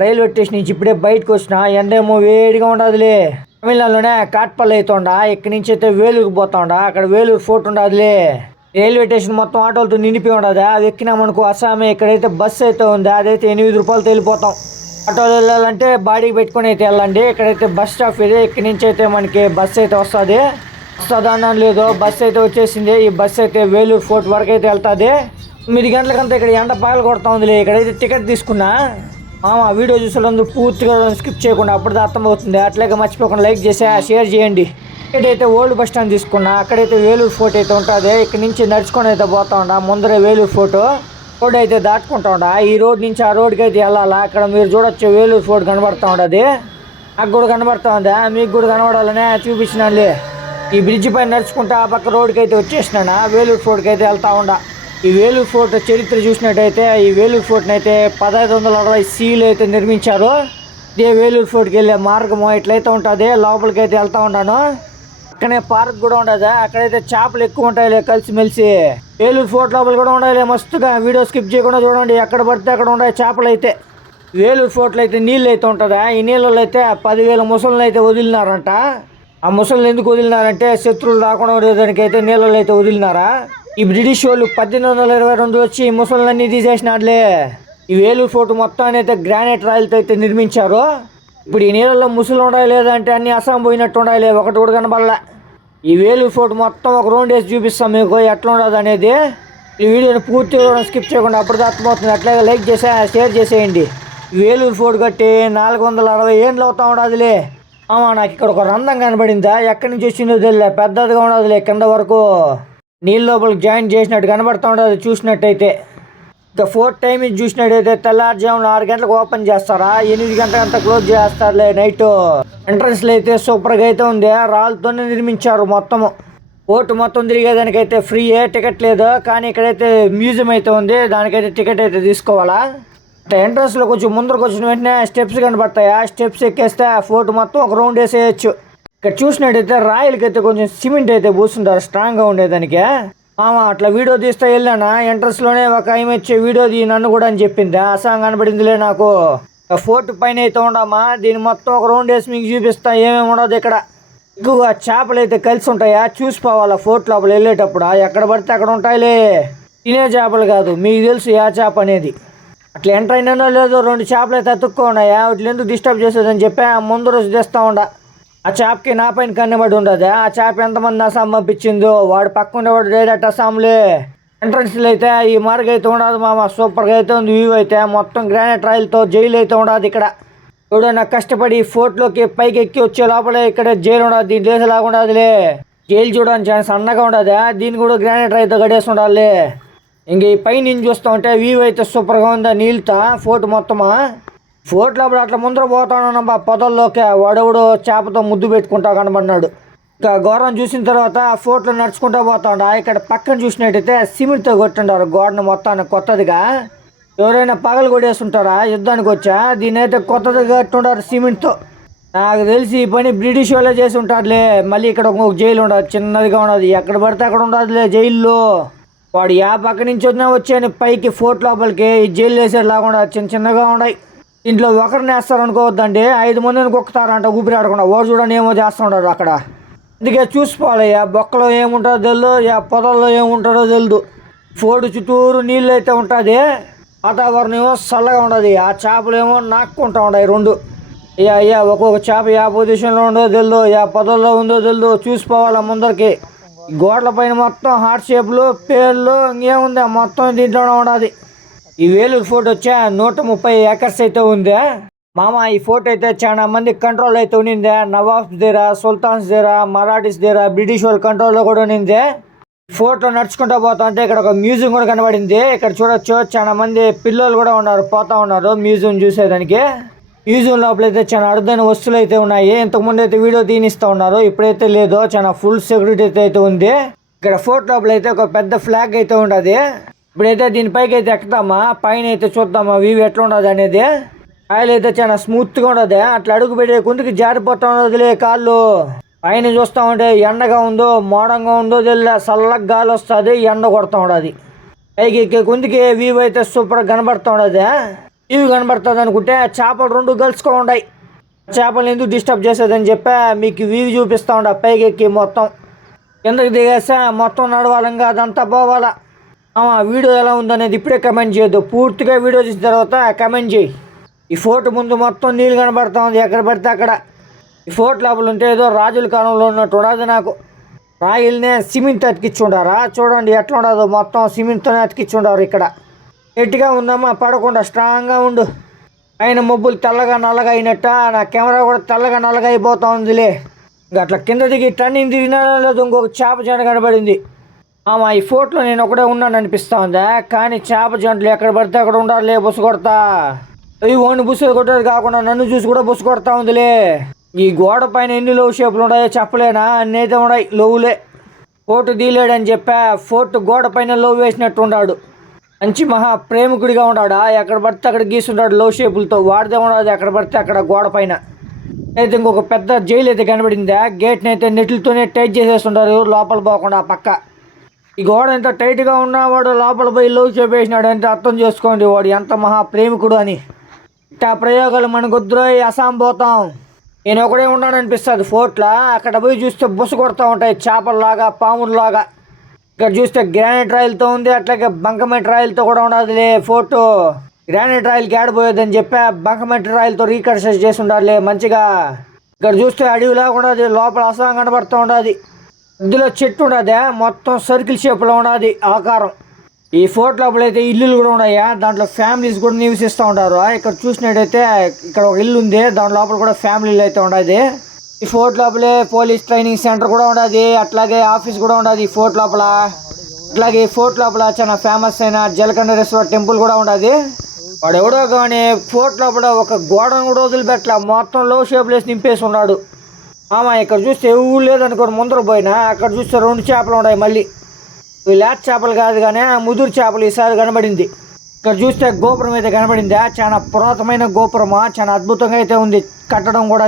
Railway station నుంచి ఇప్పుడే బయటకు వచ్చిన ఎండేమో వేడిగా ఉండదులే. తమిళనాడులోనే కాట్పల్లి అవుతుండా, ఇక్కడి నుంచి అయితే వేలూరుకి పోతాండా. అక్కడ వేలూరు ఫోర్ట్ ఉండదులే. రైల్వే స్టేషన్ మొత్తం ఆటోలతో నిండిపోయి ఉండదు. అది ఎక్కినామనుకో అస్సామే. ఇక్కడైతే బస్సు అయితే ఉంది, అదైతే 8 రూపాయలతో వెళ్ళిపోతాం. ఆటోలో వెళ్ళాలంటే బాడీకి పెట్టుకుని అయితే వెళ్ళండి. ఇక్కడైతే బస్ స్టాప్ ఇది. ఇక్కడి నుంచి అయితే మనకి బస్సు అయితే వస్తుంది. వస్తుందన్నా లేదు, బస్సు అయితే వచ్చేసింది. ఈ బస్సు అయితే వేలూరు ఫోర్ట్ వరకు అయితే వెళ్తుంది. 9 గంటలకంతా ఇక్కడ ఎండ పగలు కొడతా ఉందిలే. ఇక్కడైతే టికెట్ తీసుకున్నా. వీడియో చూసేందుకు పూర్తిగా స్కిప్ చేయకుండా అప్పుడు అర్థమవుతుంది. అట్లాగే మర్చిపోకుండా లైక్ చేసి షేర్ చేయండి. ఇక్కడైతే ఓల్డ్ బస్ స్టాండ్ తీసుకున్నా. అక్కడైతే వేలూరు ఫోర్ట్ అయితే ఉంటుంది. ఇక్కడ నుంచి నడుచుకొని అయితే పోతా ఉండా. ముందరే వేలూరు ఫోర్ట్ రోడ్ అయితే దాటుకుంటా ఉండా. ఈ రోడ్ నుంచి ఆ రోడ్కి అయితే వెళ్ళాలా. అక్కడ మీరు చూడొచ్చు వేలూరు ఫోర్ట్ కనబడతా ఉండదు. నాకు కూడా కనబడతా ఉందా, మీకు కూడా కనబడాలనే చూపించినానులే. ఈ బ్రిడ్జ్ పైన నడుచుకుంటా ఆ పక్క రోడ్కి అయితే వచ్చేసినా. వేలూరు ఫోర్ట్కి అయితే వెళ్తా ఉండా. ఈ వేలూరు ఫోర్ట్ చరిత్ర చూసినట్టయితే ఈ వేలూరు ఫోర్ట్ని అయితే 1560 అయితే నిర్మించారు. ఇదే వేలూరు ఫోర్ట్కి వెళ్ళే మార్గము ఇట్లయితే ఉంటుంది. లోపలికి అయితే వెళ్తా ఉన్నాను. అక్కడనే పార్క్ కూడా ఉండదు. అక్కడైతే చేపలు ఎక్కువ ఉంటాయిలే కలిసిమెలిసి. వేలూరు ఫోర్ట్ లోపల కూడా ఉండాలి మస్తుగా. వీడియో స్కిప్ చేయకుండా చూడండి. ఎక్కడ పడితే అక్కడ ఉన్నాయి చేపలు అయితే. వేలూరు ఫోర్ట్లో అయితే నీళ్ళు అయితే ఉంటుందా. ఈ నీళ్ళలో అయితే 10,000 ముసళ్ళు అయితే వదిలినారంట. ఆ ముసళ్ళు ఎందుకు వదిలినారంటే శత్రువులు రాకుండా ఉండేదానికి అయితే నీళ్ళలో అయితే వదిలినారా. ఈ బ్రిటిష్ వాళ్ళు 1822 వచ్చి ఈ ముసళ్ళన్నీ తీసేసినారులే. ఈ వేలూరు ఫోర్ట్ మొత్తాన్ని అయితే గ్రానైట్ రాయిలతో అయితే నిర్మించారు. ఇప్పుడు ఈ నీళ్ళలో ముసలు ఉండాలి లేదంటే అన్ని అస్సాం పోయినట్టు ఉండాలి. ఒకటి కూడా కనబడలే. ఈ వేలూరు ఫోర్ట్ మొత్తం ఒక రౌండ్ వేసి చూపిస్తాం మీకు ఎట్లా ఉండదు అనేది. ఈ వీడియోని పూర్తిగా స్కిప్ చేయకుండా అప్పుడు అర్థమవుతుంది. అట్లాగే లైక్ చేసి షేర్ చేసేయండి. వేలూరు ఫోర్ట్ కట్టి 460 ఏళ్ళు అవుతా ఉండదులే. నాకు ఇక్కడ ఒక రంధ్రం కనబడిందా, ఎక్కడి నుంచి వచ్చిందో తెలియదు. పెద్దదిగా ఉండదులే, కింద వరకు నీళ్ళ లోపలికి జాయిన్ చేసినట్టు కనబడతా ఉండదు చూసినట్టయితే. ఇక ఫోర్ట్ టైం ఇది చూసినట్టయితే తెల్లారుజామున 6 గంటలకు ఓపెన్ చేస్తారా, 8 గంటలంతా క్లోజ్ చేస్తారులే నైట్. ఎంట్రన్స్లో అయితే సూపర్గా అయితే ఉంది. రాళ్ళతోనే నిర్మించారు మొత్తము. ఫోర్ట్ మొత్తం తిరిగేదానికైతే ఫ్రీయే, టికెట్ లేదు. కానీ ఇక్కడైతే మ్యూజియం అయితే ఉంది, దానికైతే టికెట్ అయితే తీసుకోవాలా. ఎంట్రన్స్లో కొంచెం ముందరకు వచ్చిన వెంటనే స్టెప్స్ కనబడతాయి. ఆ స్టెప్స్ ఎక్కేస్తే ఫోర్ట్ మొత్తం ఒక రౌండ్ వేసేయచ్చు. ఇక్కడ చూసినట్టయితే రాయలకైతే కొంచెం సిమెంట్ అయితే పూస్తుంటారు స్ట్రాంగ్గా ఉండేదానికి. అట్లా వీడియో తీస్తే వెళ్ళానా. ఎంట్రన్స్లోనే ఒక ఆమె వచ్చే వీడియో నన్ను కూడా అని చెప్పింది. అసాంగ్ కనబడిందిలే నాకు. ఫోర్ట్ పైన అయితే ఉండమా, దీన్ని మొత్తం ఒక రౌండ్ వేసి మీకు చూపిస్తా ఏమేమి ఉండదు. ఇక్కడ ఎక్కువగా చేపలు అయితే కలిసి ఉంటాయా చూసిపోవాలా. ఫోర్ట్ లోపల వెళ్ళేటప్పుడు ఎక్కడ పడితే అక్కడ ఉంటాయిలే. తినే చేపలు కాదు, మీకు తెలుసు ఏ చేప అనేది. అట్లా ఎంటర్ అయినా లేదో 2 చేపలు అయితే అతుక్కున్నాయా, వాటిని ఎందుకు డిస్టర్బ్ చేసేదని చెప్పి ముందు రోజు తెస్తా ఉండ. ఆ చేపకి నా పైన కన్నబడి ఉండదు. ఆ చేప ఎంతమంది అస్సాం పంపించిందో వాడు పక్క ఉండేవాడు డైరెక్ట్ అస్సాంలే. ఎంట్రన్స్లో అయితే ఈ మార్గం అయితే ఉండదు మామ. సూపర్గా అయితే ఉంది వ్యూ అయితే. మొత్తం గ్రానైట్ రాయిలతో జైలు అయితే ఉండదు ఇక్కడ. ఎవడైనా కష్టపడి ఫోర్ట్లోకి పైకి ఎక్కి వచ్చే లోపలే ఇక్కడ జైలు ఉండదు. దీని దేశలాగా ఉండదులే. జైలు చూడడానికి చాలా సన్నగా ఉండదు. దీన్ని కూడా గ్రానైట్ రాయితో గడేసి ఉండాలి. ఇంక ఈ పై నుంచి చూస్తూ ఉంటే వ్యూ అయితే సూపర్గా ఉందా నీళ్ళతో ఫోర్ట్ మొత్తమా. ఫోర్ట్ లోపల అట్లా ముందర పోతాను పొదల్లోకి. వాడెవడో చేపతో ముద్దు పెట్టుకుంటా కనబడినాడు. ఇంకా ఘోరం చూసిన తర్వాత ఫోర్ట్లో నడుచుకుంటా పోతాడు. ఇక్కడ పక్కన చూసినట్టయితే సిమెంట్తో కొట్టుంటారు గోడను మొత్తాన్ని కొత్తదిగా. ఎవరైనా పగలు కొట్టేస్తుంటారా యుద్ధానికి వచ్చా. దీని అయితే కొత్తదిగా కట్టుంటారు సిమెంట్తో. నాకు తెలిసి ఈ పని బ్రిటిష్ వాళ్ళే చేసి ఉంటారులే. మళ్ళీ ఇక్కడ ఒక జైలు ఉండదు, చిన్నదిగా ఉండదు. ఎక్కడ పడితే అక్కడ ఉండదులే జైల్లో. వాడు పక్క నుంచి వచ్చినా వచ్చాను పైకి ఫోర్ట్ లోపలికి ఈ జైలు వేసేలాగా ఉండదు, చిన్న చిన్నగా ఉన్నాయి. ఇంట్లో ఒకరిని వేస్తారు అనుకోవద్దండి, 5 మందిని కుక్కుతారంట ఊపిరి ఆడకుండా. వాడు చూడండి ఏమో చేస్తుంటారు అక్కడ. అందుకే చూసుకోవాలి బొక్కలో ఏముంటుందో తెలియదు, పొదల్లో ఏముంటుందో తెలియదు. ఫోర్ట్ చుట్టూరు నీళ్ళు అయితే ఉంటుంది. వాతావరణం ఏమో చల్లగా ఉండదు. ఆ చేపలు ఏమో నాక్కుంటా ఉన్నాయి 2. ఒక్కొక్క చేప పొజిషన్లో ఉండదో తెలియదు, పొదల్లో ఉందో తెలియదు. చూసుకోవాలి ముందరికి. గోడల పైన మొత్తం హార్ట్ షేప్లు పేర్లు ఇంకేముంది మొత్తం దీంట్లోనే ఉండదు. ఈ వేలూరు ఫోర్ట్ వచ్చా 130 ఏకర్స్ అయితే ఉంది మామ. ఈ ఫోర్ట్ అయితే చాలా మంది కంట్రోల్ అయితే ఉన్నింది. నవాబ్స్ దగ్గర, సుల్తాన్స్ దగ్గర, మరాఠీస్ దగ్గర, బ్రిటిష్ వాళ్ళ కంట్రోల్లో కూడా ఉన్నింది. ఫోర్ట్లో నడుచుకుంటూ పోతా ఉంటే ఇక్కడ ఒక మ్యూజియం కూడా కనబడింది. ఇక్కడ చూడొచ్చు చాలా మంది పిల్లలు కూడా ఉన్నారు, పోతా ఉన్నారు మ్యూజియం చూసేదానికి. మ్యూజియం లోపలైతే చాలా అరుదైన వస్తువులు అయితే ఉన్నాయి. ఇంతకుముందు అయితే వీడియో తీనిస్తూ ఉన్నారు, ఇప్పుడైతే లేదు. చాలా ఫుల్ సెక్యూరిటీ అయితే ఉంది. ఇక్కడ ఫోర్ట్ లోపల అయితే ఒక పెద్ద ఫ్లాగ్ అయితే ఉండదు. ఇప్పుడైతే దీనిపైకి అయితే ఎక్కుతామా, పైన అయితే చూద్దామా వ్యూ ఎట్లా ఉండదు అనేది. ఆయిల్ అయితే చాలా స్మూత్గా ఉండదు. అట్లా అడుగు పెట్టే కొందుకు జారిపోతా ఉండదులే కాళ్ళు. పైన చూస్తూ ఉంటే ఎండగా ఉందో మోడంగా ఉందో తెలియదు, చల్లగా గాలి వస్తుంది, ఎండ కొడుతూ ఉండదు. పైకి ఎక్కే కొందుకి వ్యూ అయితే సూపర్గా కనబడుతూ ఉండదు. టీవీ కనబడుతుంది అనుకుంటే చేపలు రెండు గలుచుకో ఉన్నాయి. చేపలు ఎందుకు డిస్టర్బ్ చేసేదని చెప్పా మీకు వ్యూ చూపిస్తా ఉండ పైకి ఎక్కి మొత్తం కిందకి దిగేసా మొత్తం నడవాలంగా అదంతా పోవాలా. వీడియో ఎలా ఉందనేది ఇప్పుడే కమెంట్ చేయొద్దు, పూర్తిగా వీడియో చూసిన తర్వాత కమెంట్ చేయి. ఈ ఫోర్ట్ ముందు మొత్తం నీళ్ళు కనబడతా ఉంది ఎక్కడ పడితే అక్కడ. ఈ ఫోర్ట్ లోపల ఉంటే ఏదో రాజుల కాలంలో ఉన్నట్టు ఉండదు నాకు. రాయిల్నే సిమెంట్ అతికిచ్చుండారా చూడండి ఎట్లా ఉండదు, మొత్తం సిమెంట్తోనే అతికిచ్చుండారు. ఇక్కడ గట్టిగా ఉందమ్మా, పడకుండా స్ట్రాంగ్గా ఉండు. ఆయన మబ్బులు తెల్లగా నల్లగా అయినట్ట నా కెమెరా కూడా తెల్లగా నల్లగా అయిపోతా ఉందిలే. ఇంకా అట్లా కింద దిగి టర్నింగ్ దిగినా లేదు ఇంకొక చేప జంట కనబడింది. ఈ ఫోటోలో నేను ఒకడే ఉన్నాను అనిపిస్తా ఉందా, కానీ చేప జంటలు ఎక్కడ పడితే అక్కడ ఉండాలి బుస కొడతా. అవి ఓన్లీ బుస్సు కొట్టేది కాకుండా నన్ను చూసి కూడా బుస కొడతా ఉందిలే. ఈ గోడ పైన ఎన్ని లవ్ షేపులు ఉన్నాయో చెప్పలేనా, అన్నీ అయితే ఉన్నాయి లవ్లే. ఫోటో తీయలేడని చెప్పా, ఫోటో గోడ పైన లవ్ వేసినట్టు ఉన్నాడు. మంచి మహా ప్రేమికుడిగా ఉన్నాడా, ఎక్కడ పడితే అక్కడ గీసుంటాడు లవ్ షేపులతో. వాడితే ఉండదు ఎక్కడ పడితే అక్కడ గోడ పైన. అయితే ఇంకొక పెద్ద జైలు అయితే కనబడిందా, గేట్ని అయితే నెట్లతోనే టైట్ చేసేస్తుంటారు లోపల పోకుండా పక్క. ఈ గోడ ఎంత టైట్గా ఉన్నా వాడు లోపల పోయి లవ్ షేప్ వేసినాడు అంటే అర్థం చేసుకోండి వాడు ఎంత మహా ప్రేమికుడు అని. ఇట్టా ప్రయోగాలు మనకొద్దురో అసాం పోతాం. నేను ఒకడే ఉన్నాను అనిపిస్తుంది ఫోర్ట్లో. అక్కడ పోయి చూస్తే బుస కొడతా ఉంటాయి చేపల్లాగా పాముల్లాగా. ఇక్కడ చూస్తే గ్రానైట్ రాయిలతో ఉంది, అట్లాగే బంకమెట్ రాయిలతో కూడా ఉండదులే ఫోటో. గ్రానైట్ రాయిల్కి ఆడిపోయేదని చెప్పా, బంకమెట్ రాయిలతో రీకన్స్ట్రక్ట్ చేసి ఉండాలి మంచిగా. ఇక్కడ చూస్తే అడవిలాగా ఉండదు, లోపల అసహం కనబడుతూ ఉండదు. ఇందులో చెట్టు ఉండదే, మొత్తం సర్కిల్ షేప్లో ఉన్నది ఆకారం. ఈ ఫోర్ట్ లోపల అయితే ఇల్లులు కూడా ఉన్నాయా, దాంట్లో ఫ్యామిలీస్ కూడా నివసిస్తూ ఉంటారు. ఇక్కడ చూసినట్టయితే ఇక్కడ ఒక ఇల్లు ఉంది, దాని లోపల కూడా ఫ్యామిలీలు అయితే ఉండదు. ఈ ఫోర్ట్ లోపలే పోలీస్ ట్రైనింగ్ సెంటర్ కూడా ఉండదు, అట్లాగే ఆఫీస్ కూడా ఉండదు ఈ ఫోర్ట్ లోపల. అట్లాగే ఈ ఫోర్ట్ లోపల చాలా ఫేమస్ అయిన జలకండేశ్వర టెంపుల్ కూడా ఉండదు. వాడు ఎవడో కానీ ఫోర్ట్ లోపల ఒక గోడను కూడా వదిలిపెట్ల, మొత్తం లో షేప్ వేసి నింపేసి ఉన్నాడు. ఇక్కడ చూస్తే ఎవరు లేదనుకోని ముందర పోయినా అక్కడ చూస్తే 2 చేపలు ఉన్నాయి. మళ్ళీ ఇవి లేత చేపలు కాదు కానీ ముదురు చేపలు ఈసారి కనబడింది. ఇక్కడ చూస్తే గోపురం అయితే కనబడిందా, చాలా పురాతనమైన గోపురమా, చాలా అద్భుతంగా అయితే ఉంది కట్టడం కూడా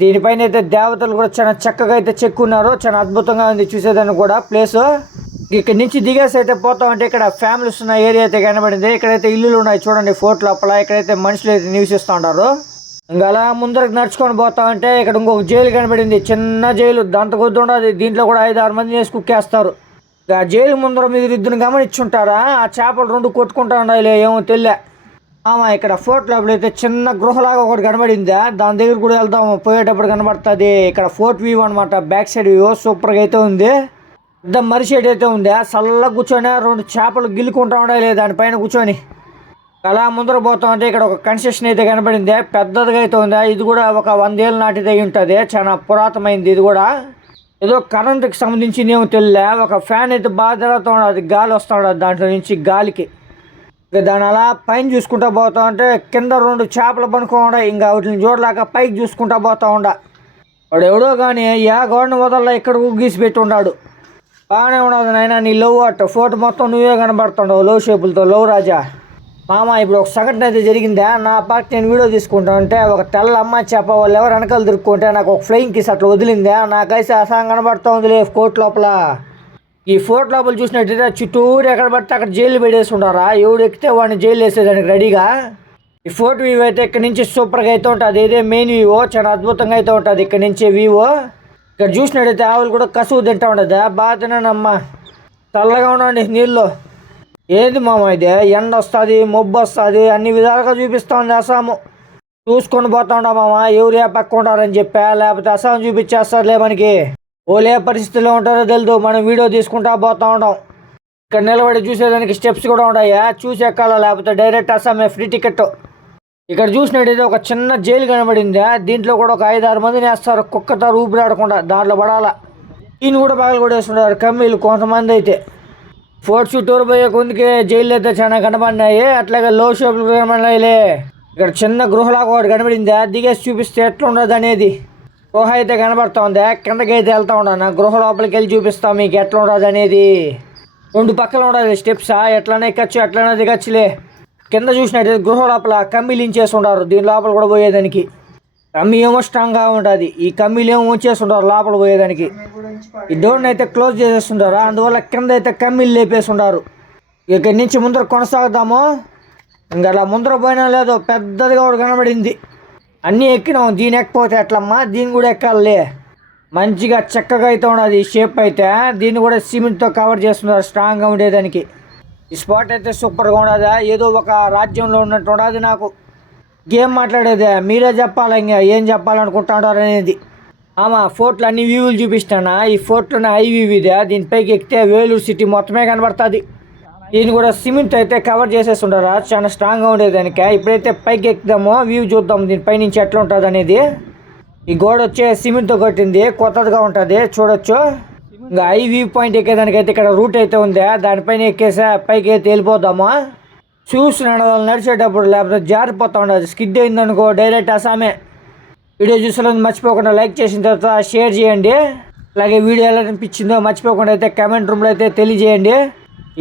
దీనిపైన అయితే దేవతలు కూడా చాలా చక్కగా అయితే చెక్కున్నారు, చాలా అద్భుతంగా ఉంది చూసేదాన్ని కూడా ప్లేస్. ఇక్కడ నుంచి దిగేసి అయితే పోతాం అంటే ఇక్కడ ఫ్యామిలీస్ ఉన్న ఏరియా అయితే కనబడింది. ఇక్కడైతే ఇల్లులు ఉన్నాయి చూడండి ఫోర్ట్ లోపల. ఇక్కడైతే మనుషులు అయితే నివసిస్తూ ఉంటారు. ఇంకా అలా ముందరకు నడుచుకొని పోతామంటే ఇక్కడ ఇంకొక జైలు కనబడింది, చిన్న జైలు. దాంతో కొద్ది ఉండదు, దీంట్లో కూడా 5-6 మంది వేసి కుక్కేస్తారు. ఆ జైలు ముందర మీరు ఇద్దరు గమనించుంటారా, ఆ చేపలు 2 కొట్టుకుంటా ఉండాలి ఏమో తెలియ. ఇక్కడ ఫోర్ట్ లోపల అయితే చిన్న గృహలాగా ఒకటి కనబడిందా, దాని దగ్గర కూడా వెళ్తాము పోయేటప్పుడు కనబడుతుంది. ఇక్కడ ఫోర్ట్ వ్యూ అనమాట, బ్యాక్ సైడ్ వ్యూ సూపర్గా అయితే ఉంది. పెద్ద మరిషేట్ అయితే ఉంది, చల్లగా కూర్చొని 2 చేపలు గిల్లుకుంటా ఉండాలి దానిపైన కూర్చొని. అలా ముందర పోతాం అంటే ఇక్కడ ఒక కన్స్ట్రక్షన్ అయితే కనబడింది, పెద్దదిగా అయితే ఉంది. ఇది కూడా ఒక 100 ఏళ్ళ నాటిది అయి ఉంటుంది, చాలా పురాతనమైంది. ఇది కూడా ఏదో కరెంటుకి సంబంధించింది ఏమో తెలియలే. ఒక ఫ్యాన్ అయితే బాగా తిరుగుతూ ఉండదు, గాలి వస్తూ ఉండదు దాంట్లో నుంచి గాలికి. ఇక దాని అలా పైన చూసుకుంటూ పోతా ఉంటే కింద 2 చేపలు పనుకో ఉన్నాయి. ఇంకా వాటిని చూడలేక పైకి చూసుకుంటూ పోతా ఉండ. వాడు ఎవడో కానీ గోడని వదల్లా ఇక్కడ గీసి పెట్టి ఉన్నాడు. బాగానే ఉండదు నాయన నీ లవ్ అట్ట ఫోటో మొత్తం నువ్వే కనబడుతుండవు లవ్ షేపులతో. లవ్ రాజా ఇప్పుడు ఒక సంఘటన అయితే జరిగిందా, నా పార్టీ నేను వీడియో తీసుకుంటా ఉంటే ఒక తెల్ల అమ్మాయి చేప వాళ్ళు ఎవరు వెనకాల దొరుకుంటే నాకు ఒక ఫ్లయింగ్ కిస్ అట్లా వదిలిందా, నాకైతే అసహం కనబడుతూ ఉందిలే ఫోర్ట్ లోపల. ఈ ఫోర్ట్ లోపల చూసినట్టయితే చుట్టూరు ఎక్కడ పడితే అక్కడ జైలు పెట్టేసి ఉండారా, ఎవడు ఎక్కితే వాడిని జైలు వేసేదానికి రెడీగా. ఈ ఫోర్ట్ వ్యూ అయితే ఇక్కడ నుంచి సూపర్గా అయితే ఉంటుంది. ఇదే మెయిన్ వ్యూ, చాలా అద్భుతంగా అయితే ఉంటుంది ఇక్కడ నుంచి వ్యూ. ఇక్కడ చూసినట్టయితే ఆవులు కూడా కసువు తింటా ఉండదు, బాగా తినమ్మా, చల్లగా ఉండండి నీళ్ళు. ఏది ఇది ఎండ వస్తుంది మబ్బు వస్తుంది అన్ని విధాలుగా చూపిస్తూ ఉంది అస్సాము. చూసుకొని పోతా ఉండా ఎవరు ఏ పక్క ఉంటారని చెప్పా, లేకపోతే అస్సాం చూపించేస్తారులే మనకి. వాళ్ళు ఏ పరిస్థితిలో ఉంటారో తెలియదు, మనం వీడియో తీసుకుంటా పోతా ఉంటాం. ఇక్కడ నిలబడి చూసేదానికి స్టెప్స్ కూడా ఉన్నాయా, చూసి ఎక్కాలా, లేకపోతే డైరెక్ట్ అస్సామే ఫ్రీ టికెట్. ఇక్కడ చూసినట్టయితే ఒక చిన్న జైలు కనబడింది, దీంట్లో కూడా ఒక 5-6 మందిని వేస్తారు కుక్కతో ఊపిరాడకుండా, దాంట్లో పడాలా. ఈయన కూడా పగలు కూడా వేస్తున్నారు కమ్మీలు కొంతమంది అయితే. ఫోర్ట్ చుట్టూరు పోయే కొందుకే జైలు అయితే చాలా కనబడినాయి, అట్లాగే లో షేపులు కనబడినాయిలే. ఇక్కడ చిన్న గృహలాగా ఒకటి కనబడిందా, దిగేసి చూపిస్తే ఎట్లా ఉండదు అనేది. గృహ అయితే కనబడుతూ ఉంది, కిందకి అయితే వెళ్తా ఉన్నాను, గృహ లోపలికి వెళ్ళి చూపిస్తాం మీకు ఎట్లా ఉండదు అనేది. 2 పక్కల ఉండదు స్టెప్స్, ఎట్లనే ఎక్కచ్చు ఎట్లనే దిగచ్చులే. కింద చూసినట్టయితే గృహ లోపల కమ్మీలు ఇంచేసి ఉంటారు, దీని లోపల కూడా పోయేదానికి. కమ్మీ ఏమో స్ట్రాంగ్గా ఉంటుంది, ఈ కమ్మీలు ఏమో ఉంచేస్తుంటారు లోపల పోయేదానికి. ఈ డోర్ని అయితే క్లోజ్ చేసేస్తుంటారు, అందువల్ల కింద అయితే కమ్మీలు లేపేసి ఉంటారు. ఇక్కడి నుంచి ముందర కొనసాగుదాము. ఇంకా అలా ముందర పోయినా లేదో పెద్దదిగా ఒకటి కనబడింది. అన్నీ ఎక్కినాం, దీని ఎక్కిపోతే ఎట్లమ్మా, దీన్ని కూడా ఎక్కాలి. మంచిగా చక్కగా అయితే ఉన్నది ఈ షేప్ అయితే. దీన్ని కూడా సిమెంట్తో కవర్ చేస్తున్నారు స్ట్రాంగ్గా ఉండేదానికి. ఈ స్పాట్ అయితే సూపర్గా ఉండదా, ఏదో ఒక రాజ్యంలో ఉన్నట్టు ఉండదు. నాకు గేమ్ మాట్లాడేదే, మీరే చెప్పాలి ఇంకా ఏం చెప్పాలనుకుంటున్నారు అనేది. ఫోర్ట్లో అన్ని వ్యూలు చూపిస్తానా. ఈ ఫోర్ట్లోనే హై వ్యూ ఇదే, దీనిపైకి ఎక్కితే వేలూరు సిటీ మొత్తమే కనబడుతుంది. దీన్ని కూడా సిమెంట్ అయితే కవర్ చేసేస్తుంటారా, చాలా స్ట్రాంగ్గా ఉండేదానికి. ఇప్పుడైతే పైకి ఎక్కుదామో వ్యూ చూద్దాం దీనిపై నుంచి ఎట్లా ఉంటుంది అనేది. ఈ గోడ వచ్చే సిమెంట్తో కట్టింది, కొత్తదిగా ఉంటుంది చూడొచ్చు. ఇంకా హై వ్యూ పాయింట్ ఎక్కేదానికి అయితే ఇక్కడ రూట్ అయితే ఉంది, దానిపైన ఎక్కేసా పైకి అయితే వెళ్ళిపోదాము. చూస్తున్నాడు వాళ్ళు నడిచేటప్పుడు, లేకపోతే జారిపోతా ఉండదు. స్కిడ్ అయిందనుకో డైరెక్ట్ అసామే. వీడియో చూసిన మర్చిపోకుండా లైక్ చేసిన తర్వాత షేర్ చేయండి. అలాగే వీడియో ఎలా అనిపించిందో మర్చిపోకుండా అయితే కామెంట్ రూమ్లో అయితే తెలియజేయండి.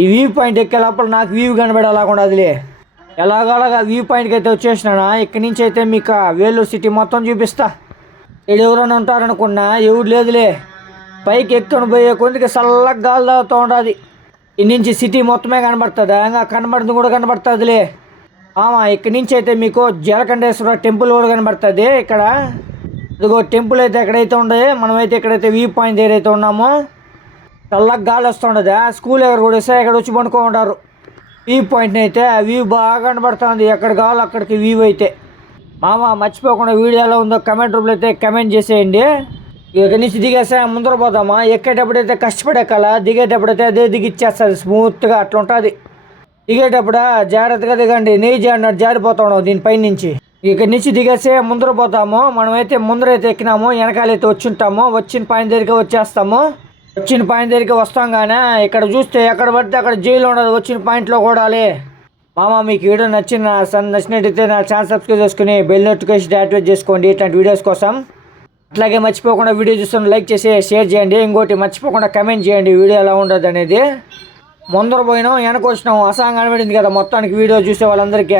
ఈ వ్యూ పాయింట్ ఎక్కే లోపల నాకు వ్యూ కనబడేలాగా అదిలే. ఎలాగలాగా వ్యూ పాయింట్కి అయితే వచ్చేసినా. ఇక్కడి నుంచి అయితే మీకు వేలూరు సిటీ మొత్తం చూపిస్తా. ఇక్కడ ఎవరైనా ఉంటారనుకున్నా ఎవరు లేదులే. పైకి ఎక్కుని పోయే కొందికి చల్లగా గాలి తాగుతూ ఉంటుంది. ఇక్కడి నుంచి సిటీ మొత్తమే కనబడుతుంది, ఇంకా కనబడుతుంది కూడా కనబడుతుందిలే. ఇక్కడి నుంచి అయితే మీకు జలకంఠేశ్వర టెంపుల్ కూడా కనబడుతుంది. ఇక్కడ ఇదిగో టెంపుల్ అయితే ఎక్కడైతే ఉండదు, మనమైతే ఎక్కడైతే వ్యూ పాయింట్ దగ్గర అయితే ఉన్నామో చల్లగా గాలి వస్తుండదు. స్కూల్ దగ్గర కూడా వస్తే ఇక్కడ వచ్చి పడుకో ఉంటారు. వ్యూ పాయింట్ని అయితే వ్యూ బాగా కనబడుతుంది, ఎక్కడ కావాలో అక్కడికి వ్యూ అయితే. మర్చిపోకుండా వీడియో ఎలా ఉందో కమెంట్ రూమ్లో అయితే కమెంట్ చేసేయండి. ఇక్కడి నుంచి దిగేసా ముందర పోదామా. ఎక్కేటప్పుడైతే కష్టపడి ఎక్కాల, దిగేటప్పుడైతే అదే దిగిచ్చేస్తుంది స్మూత్గా అట్లా ఉంటుంది. దిగేటప్పుడు జాగ్రత్తగా దిగండి, నెయ్యి అన్నట్టు జారిపోతాం దీనిపై నుంచి. ఇక్కడి నుంచి దిగేసే ముందర పోతాము. మనమైతే ముందరైతే ఎక్కినాము, వెనకాలైతే వచ్చింటాము. వచ్చిన పాయింట్ దగ్గరికి వచ్చేస్తాము. వచ్చిన పాయింట్ దగ్గరికి వస్తాం కానీ ఇక్కడ చూస్తే ఎక్కడ పడితే అక్కడ జైలు ఉండదు వచ్చిన పాయింట్లో కూడా. మీకు వీడియో నచ్చినట్టయితే నా ఛానల్ సబ్స్క్రైబ్ చేసుకుని బెల్ నోటిఫికేషన్ యాక్టివేట్ చేసుకోండి ఇట్లాంటి వీడియోస్ కోసం. అట్లాగే మర్చిపోకుండా వీడియో చూస్తున్న లైక్ చేసి షేర్ చేయండి. ఇంకోటి మర్చిపోకుండా కమెంట్ చేయండి వీడియో ఎలా ఉండదు అనేది. ముందర పోయినాం, వెనక వచ్చినాం, అసహ్యం కనబడింది కదా మొత్తానికి వీడియో చూసే వాళ్ళందరికీ.